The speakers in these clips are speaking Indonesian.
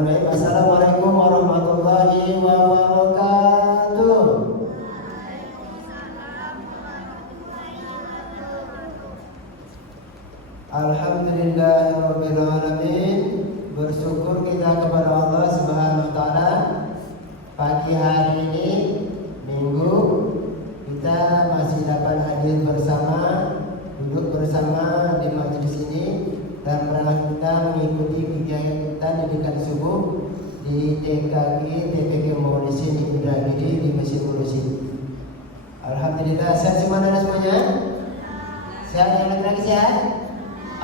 Bismillahirrahmanirrahim. Assalamualaikum warahmatullahi wabarakatuh. Alhamdulillahirabbil alamin. Bersyukur kita kepada Allah Subhanahu wa taala. Pagi hari ini Minggu kita masih dapat hadir bersama, duduk bersama di majelis ini dan kita mengikuti kegiatan kita didikan subuh di TPK Maulisin Indragiri di Masjid Maulisin. Alhamdulillah, sehat semuanya semuanya? Sehat, yang lagi sehat?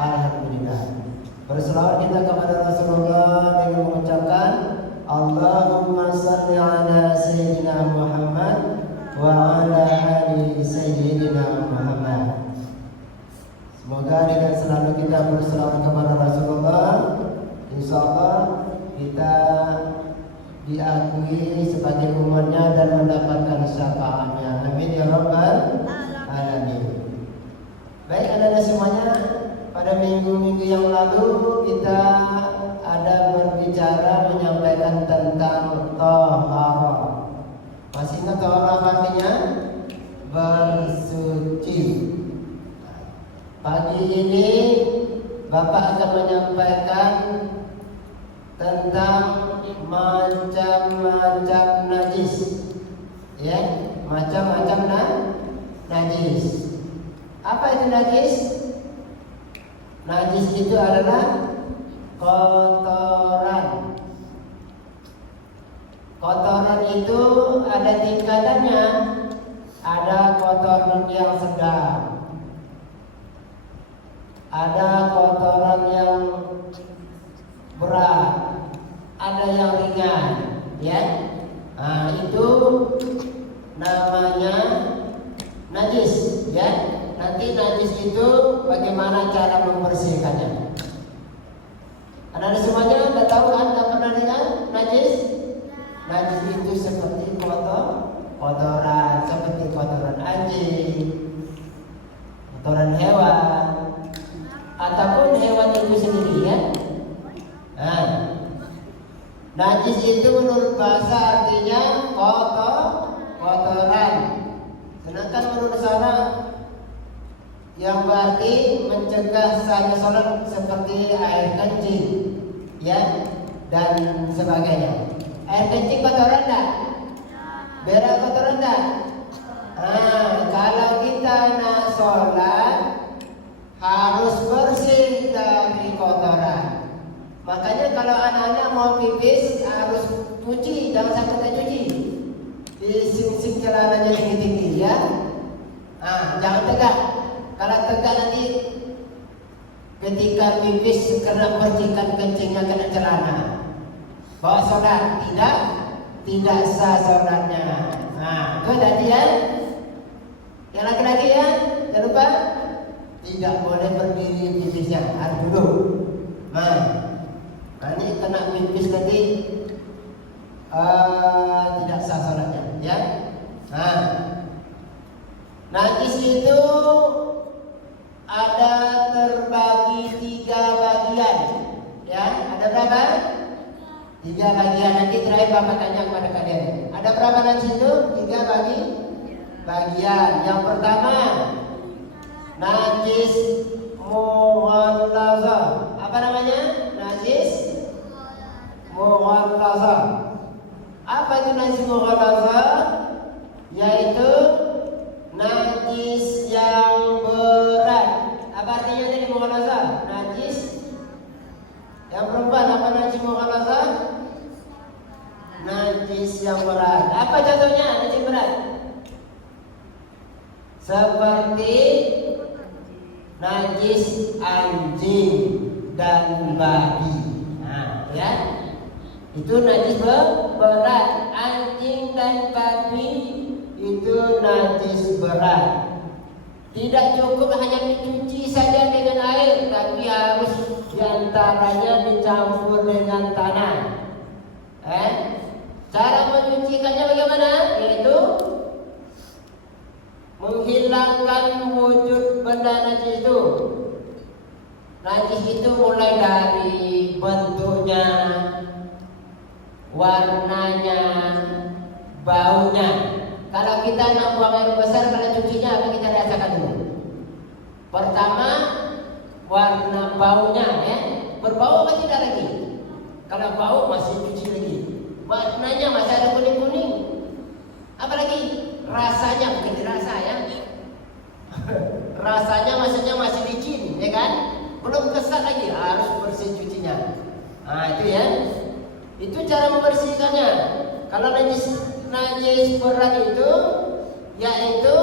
Alhamdulillah. Berselawat kita kepada Rasulullah dengan mengucapkan Allahumma salli ala Sayyidina Muhammad wa ala ali Sayyidina Muhammad. Semoga dengan selalu kita berselawat kepada Rasulullah, insyaallah kita diakui sebagai umatnya dan mendapatkan syafaatnya. Amin ya rabbal alamin. Baik, anak-anak semuanya, pada minggu-minggu yang lalu kita ada berbicara menyampaikan tentang taharah. Masih ingat taharah artinya? Bersuci. Pagi ini Bapak akan menyampaikan tentang macam-macam najis. Ya, macam-macam najis. Apa itu najis? Najis itu adalah kotoran. Kotoran itu ada tingkatannya. Ada kotoran yang sedang, ada kotoran yang berat, ada yang ringan, ya. Nah, itu namanya najis, ya. Nanti najis itu bagaimana cara membersihkannya. Anak-anak semuanya sudah tahu kan? Tidak pernah dengar najis? Najis itu seperti kotoran, seperti kotoran anjing, kotoran hewan, ataupun hewan itu sendiri, ya. Nah, najis itu menurut bahasa artinya kotoran. Sedangkan menurut sana yang berarti mencegah sahnya sholat seperti air kencing, ya, dan sebagainya. Air kencing kotoran enggak? Berak kotoran enggak? Nah, kalau kita nak sholat harus bersih dari kotoran. Makanya kalau anak-anak mau pipis harus cuci, jangan sampai tak cuci. Di sing celananya tinggi-tinggi, ya. Nah, jangan tegak. Kalau tegak nanti ketika pipis kena percikan kencingnya kena celana. Bawa sholat tidak sah sholatnya. Nah, itu tadi ya. Yang laki-laki ya, jangan lupa tidak boleh berdiri pipisnya, harus duduk. Nah, ini kena pipis nanti tidak sah sholatnya, ya. Nah, najis itu ada terbagi 3 bagian, ya. Ada berapa? 3 bagian. Nanti terakhir Bapak tanya kepada kalian. Ada berapa najis itu? 3 bagian. Yang pertama, najis mughallazah. Apa namanya? Najis mughallazah. Apa itu najis mughallazah? Yaitu najis yang berat. Apa artinya tadi mughallazah? Najis yang perempuan. Apa najis mughallazah? Najis yang berat. Apa contohnya najis berat? Seperti najis anjing dan babi. Nah, ya. Itu najis berat. Anjing dan babi itu najis berat. Tidak cukup hanya dicuci saja dengan air, tapi harus diantaranya dicampur dengan tanah. Cara mencucikannya bagaimana? Yaitu menghilangkan wujud benda najis itu. Najis itu mulai dari bentuknya, warnanya, baunya. Kalau kita nak buang air besar, kalau cucinya apa kita rasakan dulu? Pertama, warna baunya ya. Berbau apa tidak lagi? Kalau bau masih cuci lagi. Warnanya masih ada kuning-kuning. Apalagi rasanya mungkin dirasa ya. Rasanya maksudnya masih licin, ya kan? Belum kesat lagi, harus bersih cucinya. Nah itu ya. Itu cara membersihkannya. Kalau najis berat itu, yaitu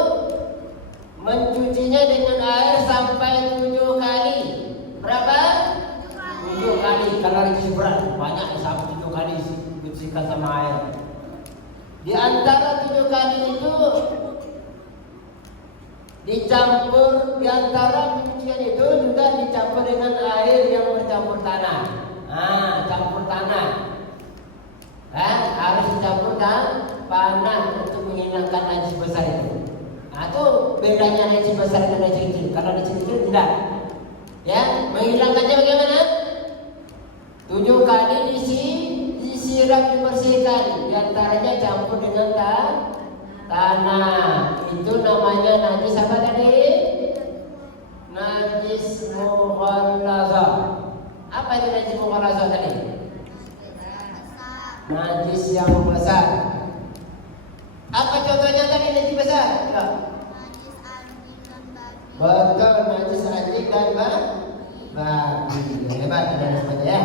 mencucinya dengan air sampai 7 kali. Berapa? 7 kali. Kalau najis berat banyak sampai 7 kali bersihkan sama air. Di antara 7 kali itu dicampur, di antara pencucian itu juga dicampur dengan air yang bercampur tanah. Nah, campur tanah. Harus dicampur tanah untuk menghilangkan najis besar itu. Nah, itu bedanya najis besar dan najis kecil. Kalau najis kecil tidak. Ya, menghilangkannya bagaimana? 7 kali disiram dibersihkan. Di antaranya campur dengan tanah. Itu namanya najis apa tadi? Najis mughallazah. Apa itu najis mughallazah tadi? Najis yang besar. Apa contohnya tadi najis besar? Ya. Najis anjing dan babi. Betul, najis anjing dan babi. Hebat dan sebagainya ya.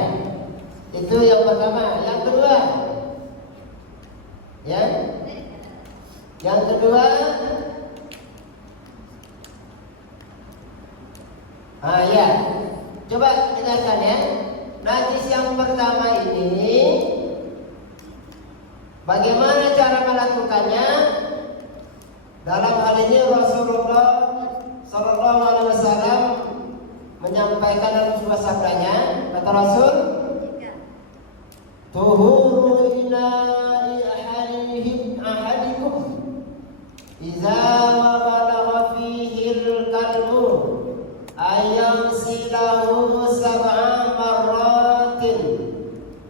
Itu yang pertama. Yang kedua, ya. Yang kedua, ya. Coba kita lihat ya. Najis yang pertama ini, bagaimana cara melakukannya? Dalam hal ini Rasulullah Sallallahu Alaihi Wasallam menyampaikan dalam sebuah sabdanya, kata Rasul, tuhuru ina'i ahadikum iza wa balagha fihi al-kalbu ayansilahu sab'a marratin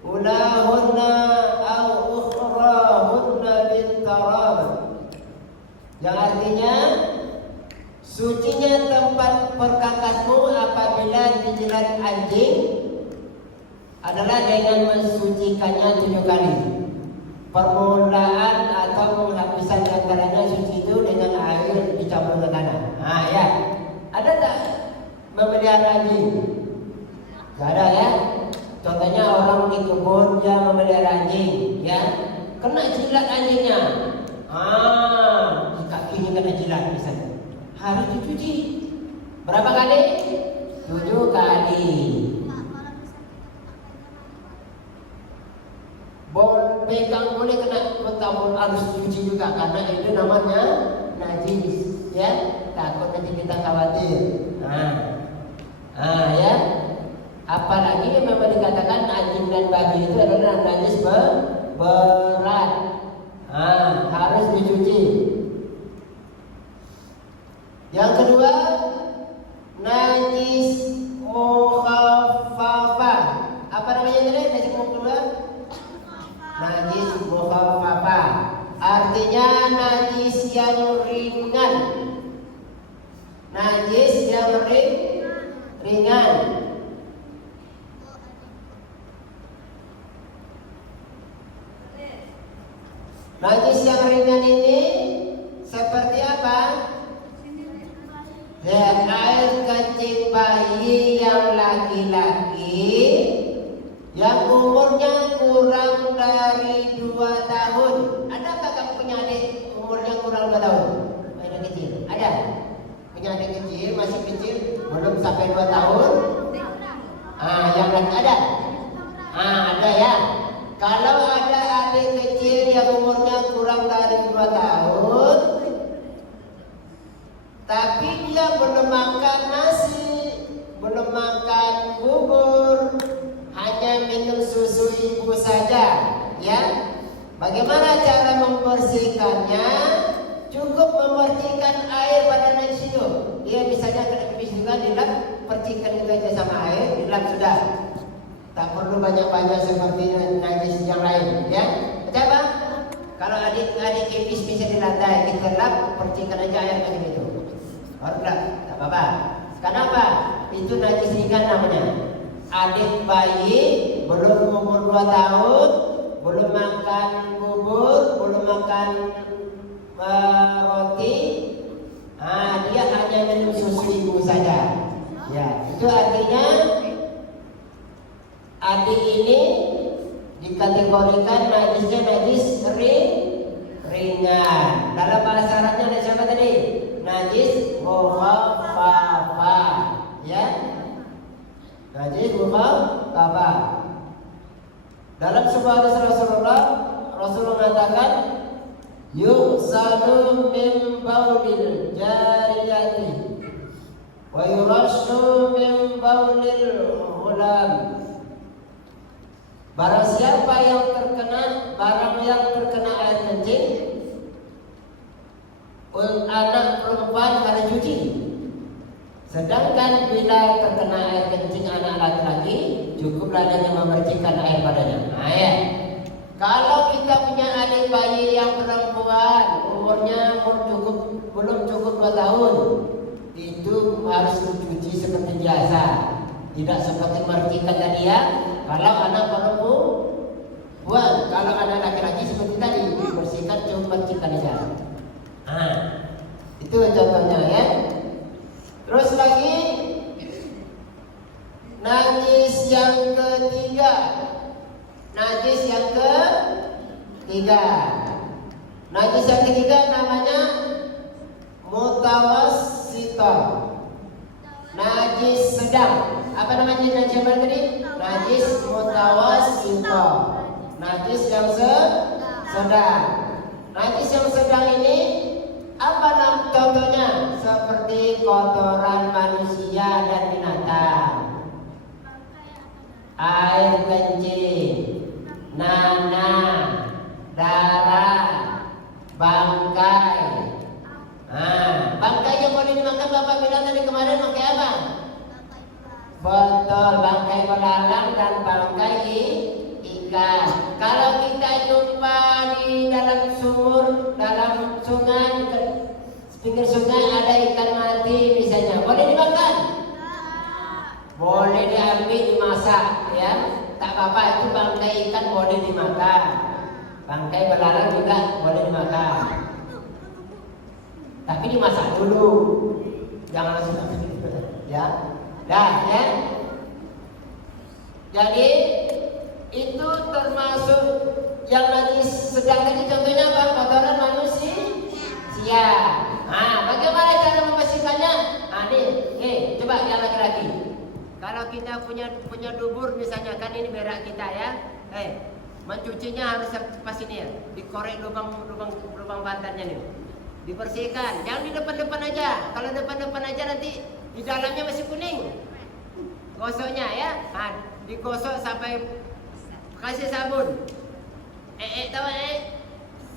ulahunna au ukhrahunna bintarab. Yang artinya, sucinya tempat perkakasmu apabila dijilat anjing adalah dengan mensucikannya 7 kali. Permulaan atau penghabisan antaranya suci itu dengan air dicampur ke tanah. Nah ya, ada tak memelihara anjing? Gak ada ya. Contohnya orang di kebun dia memelihara anjing, ya, kena jilat anjingnya. Di kakinya kena jilat misalnya, harus dicuci. Berapa kali? 7 kali. Pegang boleh, kena betul harus cuci juga karena itu namanya najis, ya. Takut nanti kita khawatir. Ya. Apalagi memang dikatakan anjing dan babi itu adalah najis berat. Harus dicuci. Yang kedua, najis mukhaffafah. Apa namanya tadi? Najis mukhaffafah. Najis mukhaffafah artinya najis yang ringan. Najis yang ringan. Najis yang ringan ini seperti apa? Ya, air kencing bayi yang laki-laki yang umurnya kurang dari 2 tahun. Adakah kamu punya adik umurnya kurang 2 tahun? Adik kecil? Ada? Punya adik kecil, masih kecil, belum sampai 2 tahun? Yang laki ada? Ada ya. Kalau ada adik kecil yang umurnya kurang dari 2 tahun, tapi dia belum makan nasi, belum makan bubur, hanya minum susu ibu saja, ya. Bagaimana cara membersihkannya? Cukup memercikan air pada najis itu. Dia misalnya kena pipis juga, dilap, percikan itu aja sama air, dilap sudah. Tak perlu banyak-banyak seperti najis yang lain, ya. Betul apa? Kalau adik-adik kipis bisa di lantai, kita lap, percikan aja air kayak gitu. Baru tak apa-apa. Kenapa? Itu najis ringan namanya. Adik bayi belum umur 2 tahun, belum makan bubur, belum makan roti, dia hanya minum susu ibu saja. Ya, itu artinya adik ini dikategorikan najisnya najis ringan. Dalam bahasa Arabnya ada siapa tadi? Najis mukhaffafa, ya. Najis mukhaffafa. Dalam sebuah hadis Rasulullah mengatakan yu'salu min baulil jariyati wa yurashu min baulil ghulam. Barang siapa yang terkena air kencing, anak perempuan pada cuci. Sedangkan bila terkena air kencing anak laki-laki, cukuplah hanya memercikan air padanya. Ya. Kalau kita punya adik bayi yang perempuan, umurnya belum cukup 2 tahun, itu harus dicuci seperti biasa. Tidak seperti mercikan tadi ya. Kalau anak perempuan, kalau anak laki-laki seperti tadi dibersihkan cuma mercikan saja. Itu contohnya ya. Terus lagi najis yang ketiga. Najis yang ketiga namanya mutawassithah. Najis sedang. Apa namanya najis yang tadi? Najis mutawassithah. Najis yang sedang. Najis yang sedang ini apa contohnya? Seperti kotoran manusia dan binatang, air kencing, nanah, darah, bangkai. Bangkai yang boleh dimakan Bapak bilang tadi kemarin bangkai apa? Betul, bangkai belalang dan bangkai ikan. Kalau kita jumpa di dalam sumur, dalam sungai, pinggir sungai ada ikan mati misalnya, boleh dimakan? Boleh diambil dimasak, ya. Tak apa-apa, itu bangkai ikan boleh dimakan. Bangkai belalang juga boleh dimakan. Tapi dimasak dulu, jangan langsung ya. Dah, ya. Jadi itu termasuk yang najis sedang tadi contohnya apa? Kotoran manusia. Bagaimana cara membersihkannya? Coba yang laki-laki. Kalau kita punya dubur misalnya, kan ini berak kita ya. Mencucinya harus pas ini ya. Dikorek lubang pantatnya nih. Dibersihkan. Jangan di depan-depan aja. Kalau depan-depan aja nanti di dalamnya masih kuning. Gosoknya ya. Digosok sampai kasih sabun. Tahu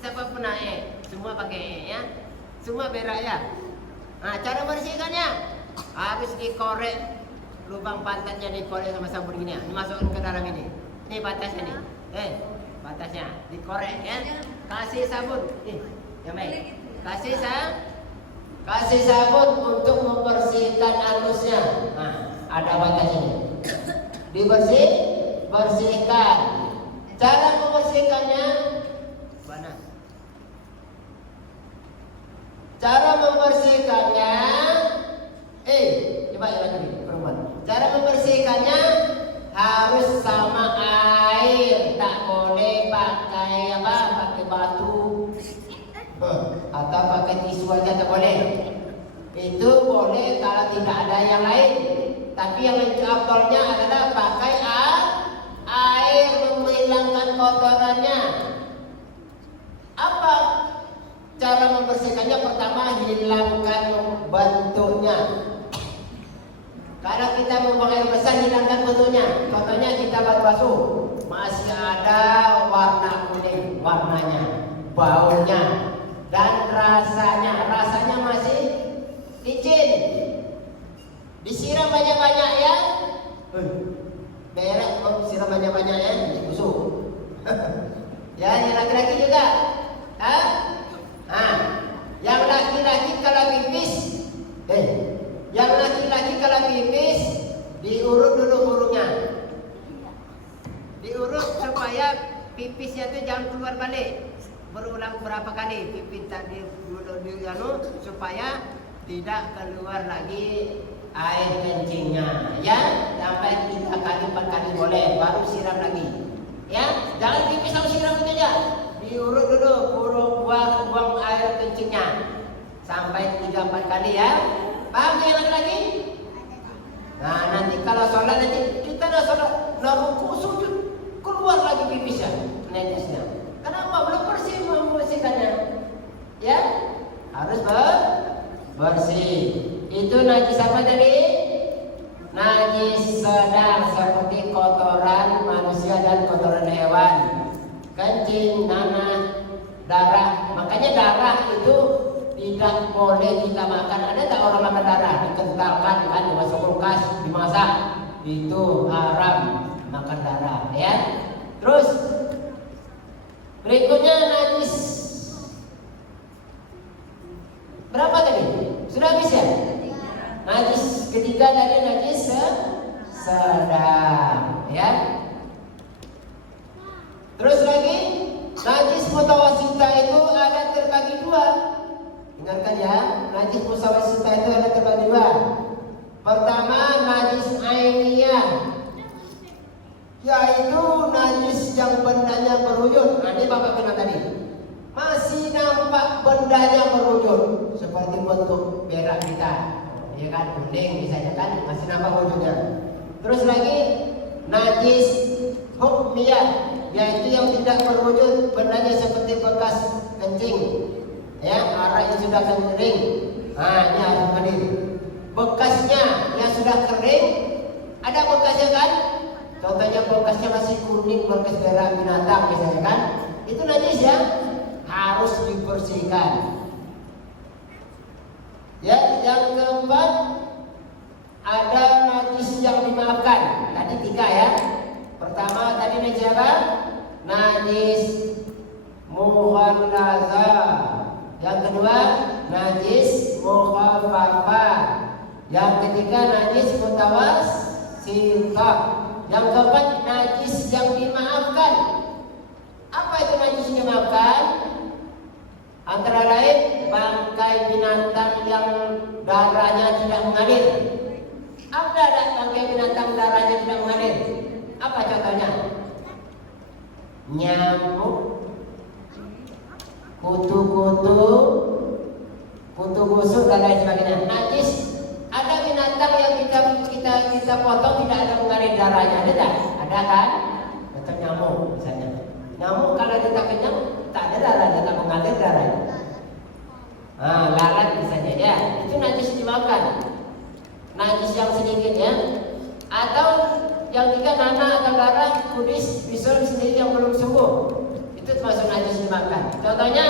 siapa pernah semua pakai ya. Semua berak ya. Cara bersihkannya harus dikorek lubang pantatnya, dikorek sama sabun gini ya. Dimasukin ke dalam ini. Ini batasnya nih. Batasnya dikorek ya. Kasih sabun. Yang baik. Kasih sabun untuk membersihkan anusnya. Ada batasnya. Bersihkan. Cara membersihkannya mana? Cara membersihkannya coba ya lagi perempuan. Cara membersihkannya harus sama air, tak boleh pakai batu atau pakai tisu aja tak boleh. Itu boleh kalau tidak ada yang lain. Tapi yang afdalnya adalah pakai air menghilangkan kotorannya. Apa cara membersihkannya? Pertama, hilangkan bentuknya. Kalau kita membuang air besar, hilangkan bentuknya. Contohnya kita basuh, masih ada warna kuning, warnanya, baunya, dan rasanya masih licin. Disiram banyak-banyak ya. berak kok siram banyak-banyak ya, busuk. Ya, yang laki-laki juga. Hah? Nah, yang laki-laki kalau pipis, yang laki-laki kalau pipis diurut dulu burungnya. Diurut supaya pipisnya itu jangan keluar balik. Berulang berapa kali pipis tadi dulu supaya tidak keluar lagi air kencingnya. Ya, sampai 3 kali 4 kali boleh, baru siram lagi. Ya, jangan pipis langsung siram itu aja. Diurut dulu, buang air kencingnya sampai 3-4 kali ya. Paham ya laki-laki? Nah, nanti kalau sholat nanti kita dah sholat, ruku sujud, keluar lagi pipisnya, najisnya. Kenapa? Belum bersih membersihkannya. Ya, harus bersih. Itu najis apa tadi? Najis sedang seperti kotoran manusia dan kotoran hewan. Kencing, nanah, darah. Makanya darah itu tidak boleh kita makan. Ada tak orang makan darah? Dikentalkan kan, dimasuk kulkas, dimasak. Itu haram makan darah, ya. Terus berikutnya najis. Berapa tadi? Sudah habis ya? Najis ketiga tadi najis sedang, ya. Terus lagi najis mutawasita itu ada terbagi 2. Dengarkan ya, najis mutawasita itu ada terbagi 2. Pertama najis ainiyah, yaitu najis yang bendanya berwujud. Nah, ini Bapak kenal tadi. Masih nampak bendanya berwujud seperti bentuk berak kita, ya kan, kuning misalnya kan, masih nampak wujudnya. Terus lagi najis hukmiyah, yaitu yang tidak berwujud, bendanya seperti bekas kencing, ya, arah yang sudah kering. Nah, ini harus mandi. Bekasnya yang sudah kering, ada bekasnya kan? Contohnya bekasnya masih kuning, bekas berak binatang misalnya kan, itu najis ya, harus dibersihkan. Ya, yang keempat ada najis yang dimaafkan. Tadi 3 ya. Pertama tadi najis apa? Najis muhallaza. Yang kedua najis mukhafafah. Yang ketiga najis mutawassithah. Yang keempat najis yang dimaafkan. Apa itu najis yang dimaafkan? Antara lain bangkai binatang yang darahnya tidak mengalir. Ada bangkai binatang darahnya tidak mengalir? Apa contohnya? Nyamuk, kutu-kutu, kutu busuk dan lain sebagainya. Najis. Ada binatang yang kita potong tidak ada mengalir darahnya, ada tak? Ada kan? Macam nyamuk misalnya. Nyamuk kalau kita kenyang tak ada darahnya, tak mengalir darahnya. Lalat misalnya ya, itu najis dimakan. Najis yang sedikit ya. Atau yang 3 nanah atau darah, kudis, bisul sendiri yang belum sembuh, itu termasuk najis dimakan. Contohnya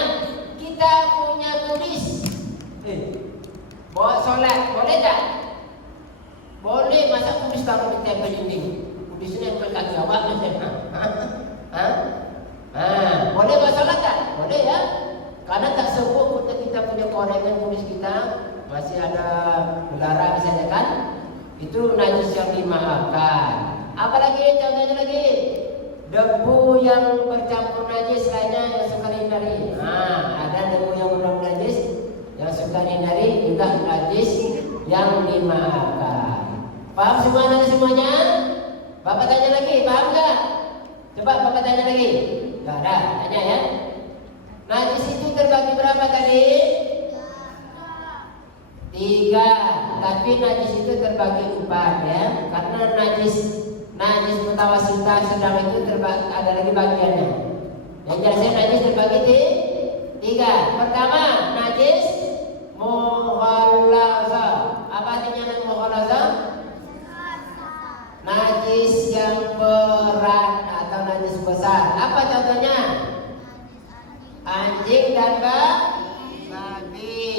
kita punya kudis, bawa sholat, boleh tak? Boleh, masa kudis taruh di tempel dinding? Kudisnya tempel kaki awak misalnya. Boleh bawa sholat tak? Boleh ya. Karena tak sembuh kita punya korengan kudis kita, masih ada belara misalnya kan, itu najis yang dimaafkan. Apalagi contohnya lagi debu yang bercampur najis lainnya yang suka dihindari. Ada debu yang belum najis yang suka dihindari, juga najis yang dimaafkan. Paham semua nanti semuanya? Bapak tanya lagi, paham gak? Coba Bapak tanya lagi. Gak ada, tanya ya. Najis itu terbagi berapa tadi? 3. Tapi najis itu terbagi 4 ya. Karena najis mutawasita sedang itu ada lagi bagiannya. Yang jelasnya najis terbagi 3. Pertama najis muhallaza. Apa artinya najis muhallaza? Najis yang berat atau najis besar. Apa contohnya? Anjing dan babi.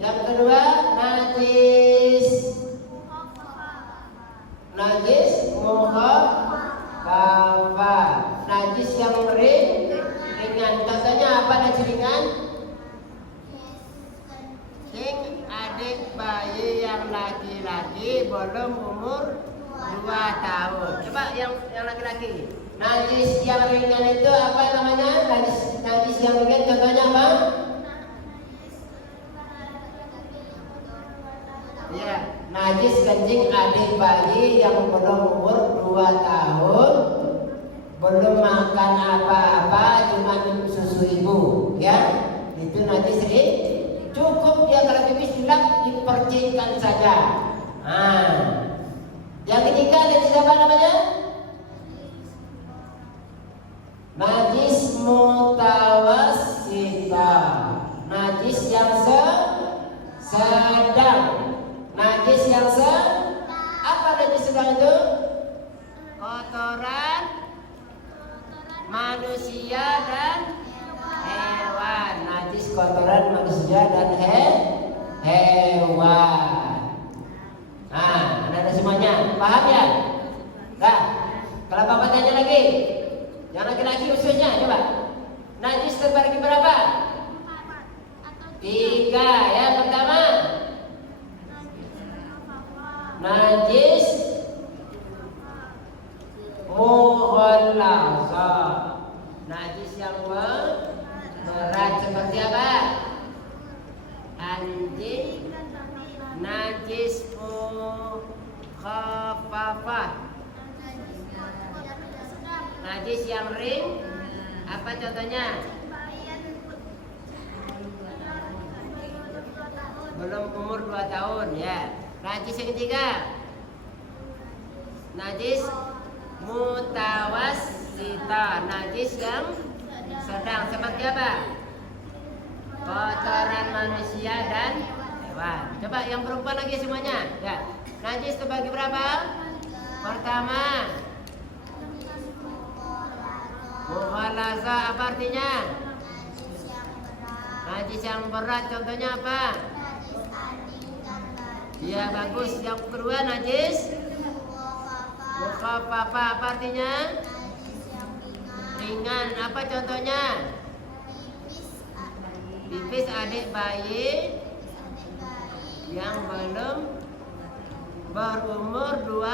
Yang kedua najis mukhafafah. adik bayi yang laki-laki belum umur 2 tahun. Coba yang laki-laki. Najis yang ringan itu apa namanya? Najis yang ringan contohnya apa? Ya, najis kencing adik bayi yang belum umur 2 tahun, belum makan apa-apa, cuma minum susu ibu, ya. Itu najis cukup dia kalau pipis tidak dipercikkan saja. Yang ketiga najis apa namanya? Najis mutawassita. Najis yang sedang. Najis yang apa najis sedang itu? Kotoran manusia dan hewan. Najis kotoran manusia dan hewan. Ada semuanya. Paham ya? Nah, kalau Bapak tanya lagi, yang laki-laki khususnya, coba. Najis terbagi berapa? 3. Yang pertama, najis mughallazah. Najis yang berat seperti apa? Anjing. Najis mukhafafah. Najis yang ring. Apa contohnya? Belum umur 2 tahun, ya. Najis yang ketiga, najis mutawassita. Najis yang sedang seperti apa? Kotoran manusia dan hewan. Coba yang perempuan lagi semuanya, ya. Najis terbagi berapa? Pertama, mughallazah. Apa artinya? Najis yang berat. Contohnya apa? Ya, bagus. Yang kedua, najis mukhafafah. Apa artinya? Ringan. Apa contohnya? Pipis adik bayi yang belum berumur 2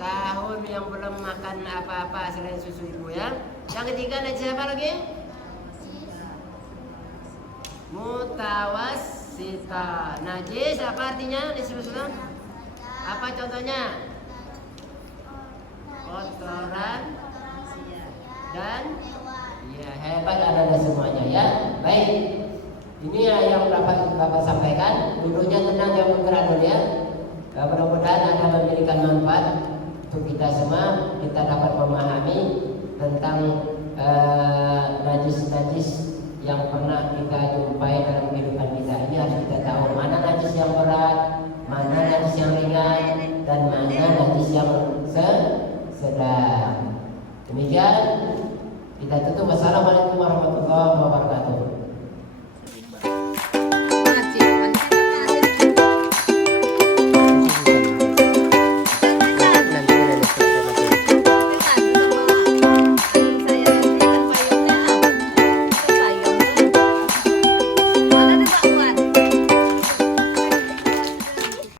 tahun, yang belum makan apa-apa selain susu ibu, ya. Yang ketiga, najis apa lagi? Mutawassita. Najis apa artinya? Disebut-sebut. Apa contohnya? Kotoran dan ya, hebat, ada semuanya, ya. Baik. Ini yang dapat Bapak sampaikan. Dulunya tenang, jangan bergerak dulu, ya. Mudah-mudahan ada memberikan manfaat untuk kita semua. Kita dapat memahami tentang najis-najis yang pernah kita jumpai dalam kehidupan kita. Ini harus kita tahu mana najis yang berat, mana najis yang ringan, dan mana najis yang sedang. Demikian kita tutup. Wassalamualaikum warahmatullahi wabarakatuh.